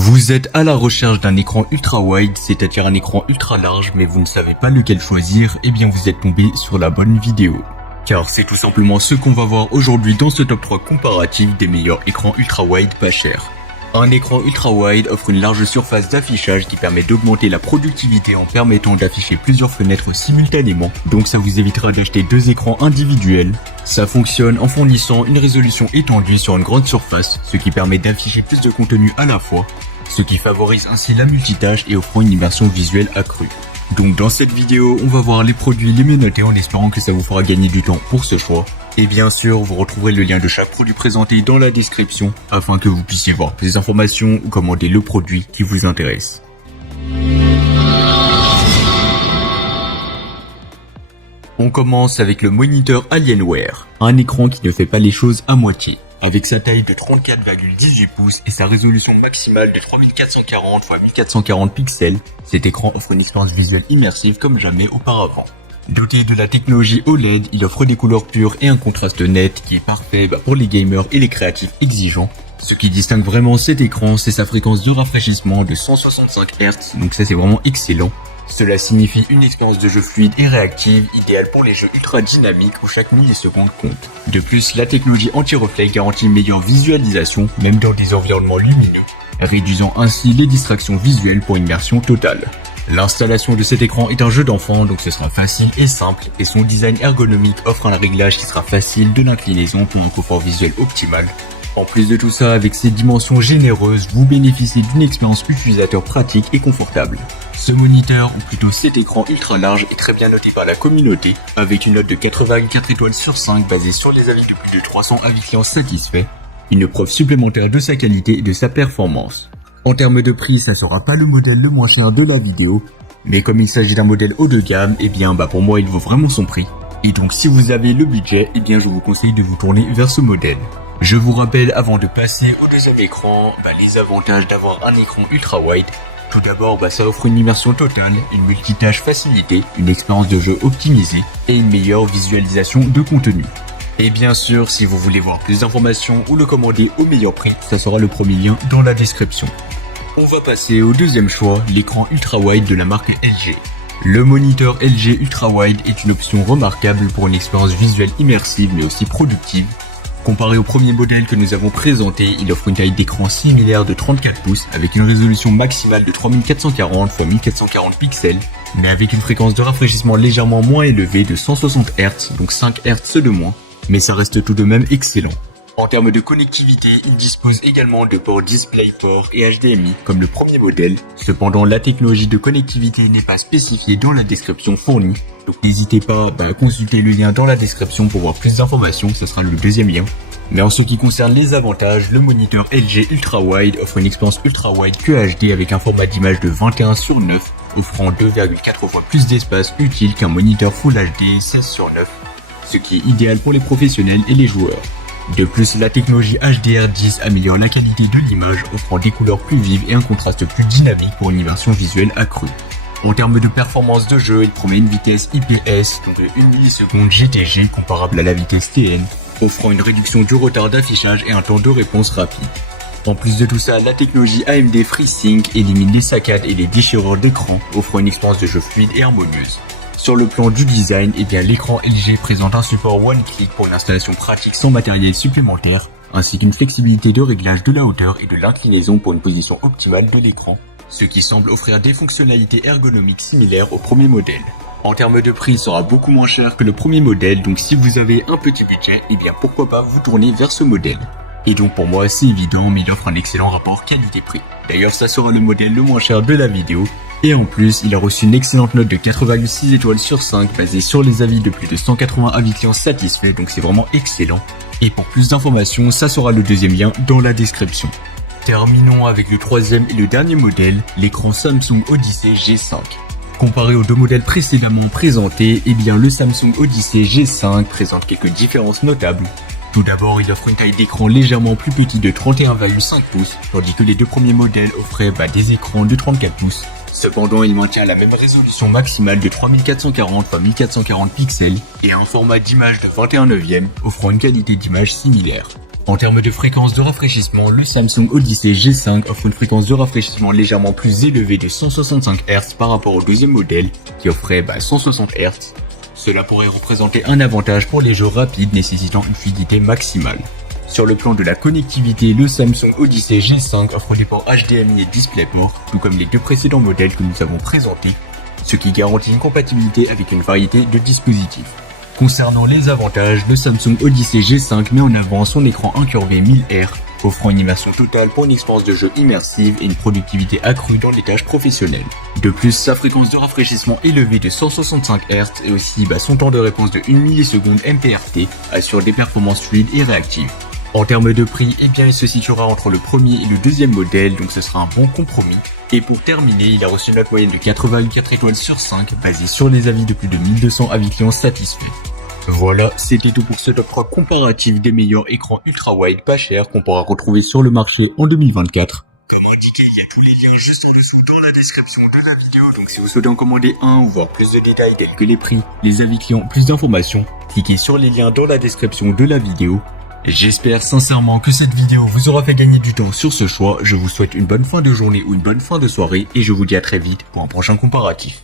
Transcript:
Vous êtes à la recherche d'un écran ultra wide, c'est-à-dire un écran ultra large, mais vous ne savez pas lequel choisir, eh bien vous êtes tombé sur la bonne vidéo. Car c'est tout simplement ce qu'on va voir aujourd'hui dans ce top 3 comparatif des meilleurs écrans ultra wide pas chers. Un écran ultra wide offre une large surface d'affichage qui permet d'augmenter la productivité en permettant d'afficher plusieurs fenêtres simultanément, donc ça vous évitera d'acheter deux écrans individuels. Ça fonctionne en fournissant une résolution étendue sur une grande surface, ce qui permet d'afficher plus de contenu à la fois, ce qui favorise ainsi la multitâche et offrant une immersion visuelle accrue. Donc dans cette vidéo, on va voir les produits les mieux notés en espérant que ça vous fera gagner du temps pour ce choix. Et bien sûr, vous retrouverez le lien de chaque produit présenté dans la description afin que vous puissiez voir plus d'informations ou commander le produit qui vous intéresse. On commence avec le moniteur Alienware, un écran qui ne fait pas les choses à moitié. Avec sa taille de 34,18 pouces et sa résolution maximale de 3440 x 1440 pixels, cet écran offre une expérience visuelle immersive comme jamais auparavant. Doté de la technologie OLED, il offre des couleurs pures et un contraste net qui est parfait pour les gamers et les créatifs exigeants. Ce qui distingue vraiment cet écran, c'est sa fréquence de rafraîchissement de 165 Hz, donc ça c'est vraiment excellent. Cela signifie une expérience de jeu fluide et réactive, idéale pour les jeux ultra dynamiques où chaque milliseconde compte. De plus, la technologie anti-reflet garantit une meilleure visualisation, même dans des environnements lumineux, réduisant ainsi les distractions visuelles pour une immersion totale. L'installation de cet écran est un jeu d'enfant, donc ce sera facile et simple, et son design ergonomique offre un réglage qui sera facile de l'inclinaison pour un confort visuel optimal. En plus de tout ça, avec ses dimensions généreuses, vous bénéficiez d'une expérience utilisateur pratique et confortable. Ce moniteur, ou plutôt cet écran ultra large, est très bien noté par la communauté, avec une note de 4,4 étoiles sur 5 basée sur les avis de plus de 300 avis clients satisfaits, une preuve supplémentaire de sa qualité et de sa performance. En termes de prix, ça sera pas le modèle le moins cher de la vidéo, mais comme il s'agit d'un modèle haut de gamme, eh bien pour moi il vaut vraiment son prix. Et donc si vous avez le budget, eh bien je vous conseille de vous tourner vers ce modèle. Je vous rappelle avant de passer au deuxième écran, les avantages d'avoir un écran ultra wide. Tout d'abord, ça offre une immersion totale, une multitâche facilitée, une expérience de jeu optimisée et une meilleure visualisation de contenu. Et bien sûr, si vous voulez voir plus d'informations ou le commander au meilleur prix, ça sera le premier lien dans la description. On va passer au deuxième choix, l'écran ultra wide de la marque LG. Le moniteur LG Ultra Wide est une option remarquable pour une expérience visuelle immersive mais aussi productive. Comparé au premier modèle que nous avons présenté, il offre une taille d'écran similaire de 34 pouces avec une résolution maximale de 3440 x 1440 pixels, mais avec une fréquence de rafraîchissement légèrement moins élevée de 160 Hz, donc 5 Hz de moins, mais ça reste tout de même excellent. En termes de connectivité, il dispose également de ports DisplayPort et HDMI comme le premier modèle. Cependant, la technologie de connectivité n'est pas spécifiée dans la description fournie. Donc n'hésitez pas à consulter le lien dans la description pour voir plus d'informations, ce sera le deuxième lien. Mais en ce qui concerne les avantages, le moniteur LG Ultra Wide offre une expérience ultra wide QHD avec un format d'image de 21:9, offrant 2,4 fois plus d'espace utile qu'un moniteur Full HD 16:9, ce qui est idéal pour les professionnels et les joueurs. De plus, la technologie HDR10 améliore la qualité de l'image, offrant des couleurs plus vives et un contraste plus dynamique pour une immersion visuelle accrue. En termes de performance de jeu, il promet une vitesse IPS, donc de 1 milliseconde GTG comparable à la vitesse TN, offrant une réduction du retard d'affichage et un temps de réponse rapide. En plus de tout ça, la technologie AMD FreeSync élimine les saccades et les déchirures d'écran, offrant une expérience de jeu fluide et harmonieuse. Sur le plan du design, l'écran LG présente un support one-click pour une installation pratique sans matériel supplémentaire, ainsi qu'une flexibilité de réglage de la hauteur et de l'inclinaison pour une position optimale de l'écran, ce qui semble offrir des fonctionnalités ergonomiques similaires au premier modèle. En termes de prix, il sera beaucoup moins cher que le premier modèle, donc si vous avez un petit budget, pourquoi pas vous tourner vers ce modèle. Et donc pour moi c'est évident, mais il offre un excellent rapport qualité-prix. D'ailleurs ça sera le modèle le moins cher de la vidéo. Et en plus, il a reçu une excellente note de 4,6 étoiles sur 5 basée sur les avis de plus de 180 avis clients satisfaits, donc c'est vraiment excellent. Et pour plus d'informations, ça sera le deuxième lien dans la description. Terminons avec le troisième et le dernier modèle, l'écran Samsung Odyssey G5. Comparé aux deux modèles précédemment présentés, le Samsung Odyssey G5 présente quelques différences notables. Tout d'abord, il offre une taille d'écran légèrement plus petite de 31,5 pouces, tandis que les deux premiers modèles offraient des écrans de 34 pouces. Cependant, il maintient la même résolution maximale de 3440 x 1440 pixels et un format d'image de 21/9, offrant une qualité d'image similaire. En termes de fréquence de rafraîchissement, le Samsung Odyssey G5 offre une fréquence de rafraîchissement légèrement plus élevée de 165 Hz par rapport au deuxième modèle qui offrait 160 Hz. Cela pourrait représenter un avantage pour les jeux rapides nécessitant une fluidité maximale. Sur le plan de la connectivité, le Samsung Odyssey G5 offre des ports HDMI et DisplayPort, tout comme les deux précédents modèles que nous avons présentés, ce qui garantit une compatibilité avec une variété de dispositifs. Concernant les avantages, le Samsung Odyssey G5 met en avant son écran incurvé 1000 Hz, offrant une immersion totale pour une expérience de jeu immersive et une productivité accrue dans les tâches professionnelles. De plus, sa fréquence de rafraîchissement élevée de 165 Hz et aussi son temps de réponse de 1 milliseconde MPRT assure des performances fluides et réactives. En termes de prix, il se situera entre le premier et le deuxième modèle, donc ce sera un bon compromis. Et pour terminer, il a reçu une note moyenne de 4,4 étoiles sur 5, basée sur les avis de plus de 1200 avis clients satisfaits. Voilà, c'était tout pour ce top 3 comparatif des meilleurs écrans ultra-wide pas chers qu'on pourra retrouver sur le marché en 2024. Comme indiqué, il y a tous les liens juste en dessous dans la description de la vidéo, donc si vous souhaitez en commander un ou voir plus de détails tels que les prix, les avis clients, plus d'informations, cliquez sur les liens dans la description de la vidéo. J'espère sincèrement que cette vidéo vous aura fait gagner du temps sur ce choix. Je vous souhaite une bonne fin de journée ou une bonne fin de soirée et je vous dis à très vite pour un prochain comparatif.